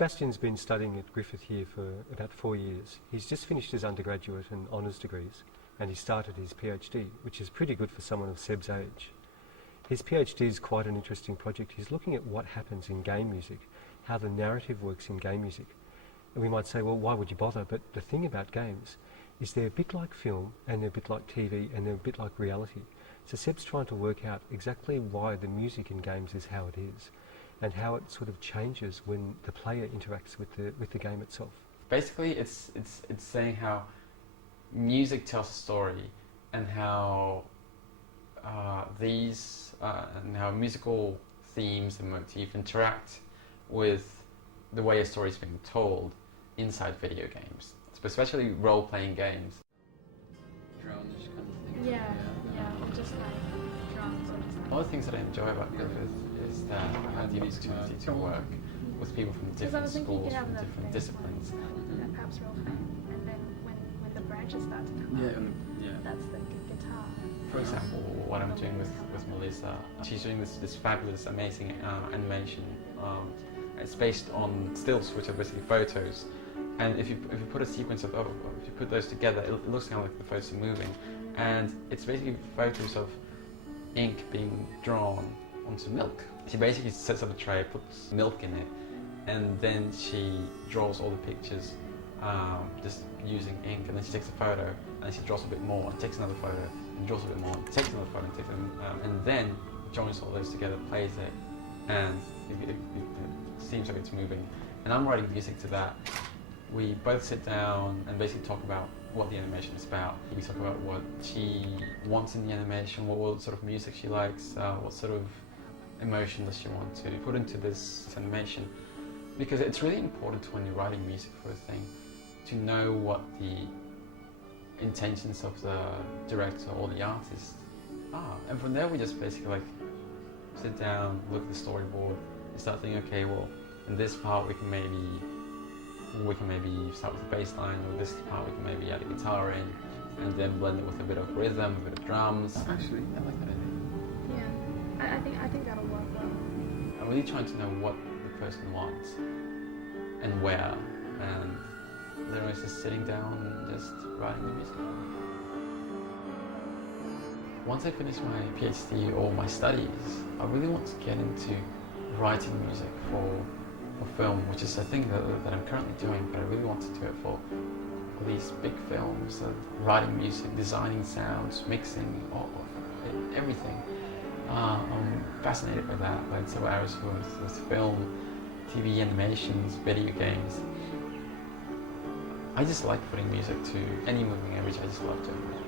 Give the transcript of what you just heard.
Sebastian's been studying at Griffith here for about 4 years. He's just finished his undergraduate and honours degrees, and he started his PhD, which is pretty good for someone of Seb's age. His PhD is quite an interesting project. He's looking at what happens in game music, how the narrative works in game music. And we might say, well, why would you bother? But the thing about games is they're a bit like film, and they're a bit like TV, and they're a bit like reality. So Seb's trying to work out exactly why the music in games is how it is, and how it sort of changes when the player interacts with the game itself. Basically, it's saying how music tells a story, and how and how musical themes and motifs interact with the way a story is being told inside video games, especially role-playing games. Drone kind of thing. Yeah, just like drums. One of the things that I enjoy about Griffith is that I had the opportunity to work with people from different schools, from different disciplines. Perhaps role-playing, and then when the branches start to come out, that's the guitar. For example, what I'm doing with Melissa, she's doing this fabulous, amazing animation. It's based on stills, which are basically photos. And if you put a sequence of, if you put those together, it looks kind of like the photos are moving. And it's basically photos of ink being drawn onto milk. She basically sets up a tray, puts milk in it, and then she draws all the pictures just using ink. And then she takes a photo, and then she draws a bit more, and takes another photo, and draws a bit more, and takes another photo, and takes and then joins all those together, plays it, and it seems like it's moving. And I'm writing music to that. We both sit down and basically talk about what the animation is about. We talk about what she wants in the animation, what sort of music she likes, what sort of emotion does she want to put into this animation. Because it's really important when you're writing music for a thing to know what the intentions of the director or the artist are. And from there we just basically like sit down, look at the storyboard, and start thinking, okay, well, in this part we can maybe start with the bass line, or this part we can maybe add a guitar in, and then blend it with a bit of rhythm, a bit of drums. Actually, I like that idea. Yeah, I think that'll work well. I'm really trying to know what the person wants and where, and then I was just sitting down and just writing the music. Once I finish my PhD or my studies, I really want to get into writing music for film, which is a thing that I'm currently doing, but I really want to do it for these big films, writing music, designing sounds, mixing, everything. I'm fascinated by that, like so hours with film, TV, animations, video games. I just like putting music to any moving image. I just love doing it.